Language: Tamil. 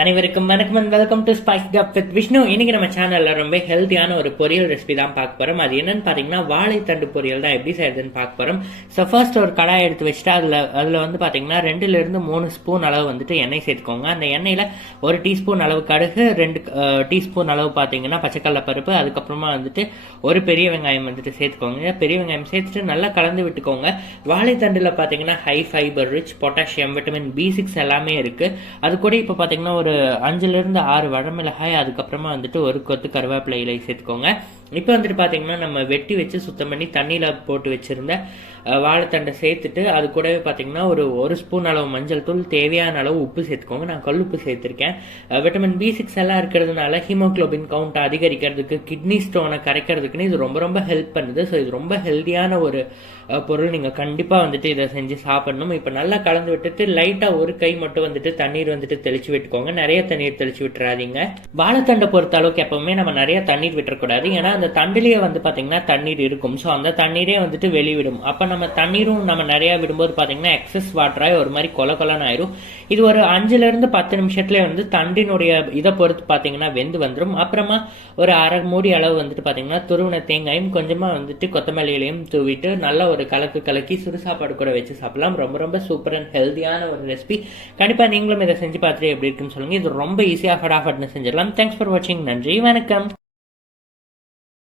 அனைவருக்கும் வணக்கம் and welcome to spice up with Vishnu. இன்னைக்கு நம்ம சேனல்ல ரொம்ப ஹெல்த்தியான ஒரு பொரியல் ரெசிபி தான் பார்க்க போறோம். அது என்னன்னு பாத்தீங்கன்னா வாழைத்தண்டு பொரியல் தான் எப்படி செய்யறதுன்னு பார்க்க போறோம். ஸோ ஃபர்ஸ்ட் ஒரு கடாய் எடுத்து வச்சுட்டு அதுல வந்து பாத்தீங்கன்னா 2 ஸ்பூன் அளவு வந்துட்டு எண்ணெய் சேர்த்துக்கோங்க. அந்த எண்ணெயில 1 டீஸ்பூன் அளவு கடுகு, 2 டீஸ்பூன் அளவு பாத்தீங்கன்னா பச்சைக்கடலை பருப்பு, அதுக்கப்புறமா வந்துட்டு ஒரு பெரிய வெங்காயம் வந்துட்டு சேர்த்துக்கோங்க. பெரிய வெங்காயம் சேர்த்துட்டு நல்லா கலந்து விட்டுக்கோங்க. வாழைத்தண்டுல பாத்தீங்கன்னா high fibre, rich potassium, vitamin B6 எல்லாமே இருக்கு. அது கூட இப்ப பாத்தீங்கன்னா ஒரு 5 to 6 வடமிளகாய், அதுக்கப்புறமா வந்துட்டு ஒரு கொத்து கருவேப்பிலை இலை சேர்த்துக்கோங்க. இப்போ வந்துட்டு பார்த்தீங்கன்னா நம்ம வெட்டி வச்சு சுத்தம் பண்ணி தண்ணியில் போட்டு வச்சுருந்த வாழைத்தண்டை சேர்த்துட்டு அது கூடவே பார்த்தீங்கன்னா ஒரு ஸ்பூன் அளவு மஞ்சள் தூள், தேவையான அளவு உப்பு சேர்த்துக்கோங்க. நான் கல் உப்பு சேர்த்துருக்கேன். விட்டமின் B6 எல்லாம் இருக்கிறதுனால ஹீமோக்ளோபின் கவுண்ட் அதிகரிக்கிறதுக்கு, கிட்னி ஸ்டோனை கரைக்கிறதுக்குன்னு இது ரொம்ப ரொம்ப ஹெல்ப் பண்ணுது. ஸோ இது ரொம்ப ஹெல்த்தியான ஒரு பொருள். நீங்கள் கண்டிப்பாக வந்துட்டு இதை செஞ்சு சாப்பிடணும். இப்போ நல்லா கலந்து விட்டுட்டு லைட்டாக ஒரு கை மட்டும் வந்துட்டு தண்ணீர் வந்துட்டு தெளிச்சு விட்டுக்கோங்க. நிறைய தண்ணீர் தெளிச்சு விட்டுறாதீங்க. வாழைத்தண்டை பொறுத்த அளவுக்கு எப்பவுமே நம்ம நிறைய தண்ணீர் விட்டுறக்கூடாது. ஏன்னா அந்த தண்டிலேயே வந்து பார்த்தீங்கன்னா தண்ணீர் இருக்கும். ஸோ அந்த தண்ணீரே வந்துட்டு வெளிவிடும். அப்போ நம்ம தண்ணீரும் நம்ம நிறைய விடும்போது பார்த்தீங்கன்னா எக்ஸஸ் வாட்டராக ஒரு மாதிரி கொலன்னு ஆயிரும். இது ஒரு 5 to 10 நிமிஷத்துலேயே வந்து தண்டினுடைய இதை பொறுத்து பார்த்தீங்கன்னா வெந்து வந்துடும். அப்புறமா ஒரு அரை மூடி அளவு வந்துட்டு பார்த்தீங்கன்னா துருவின தேங்காயும் கொஞ்சமாக வந்துட்டு கொத்தமல்லியிலையும் தூவிட்டு நல்லா ஒரு கலக்கி சுடு சாப்பாடு கூட வச்சு சாப்பிடலாம். ரொம்ப ரொம்ப சூப்பர் அண்ட் ஹெல்த்தியான ஒரு ரெசிபி. கண்டிப்பாக நீங்களும் இதை செஞ்சு பார்த்துட்டு எப்படி இருக்குன்னு சொல்லுங்க. இது ரொம்ப ஈஸியாக ஃபடாஃபட்னு செஞ்சிடலாம். தேங்க்ஸ் ஃபார் வாட்சிங். நன்றி, வணக்கம்.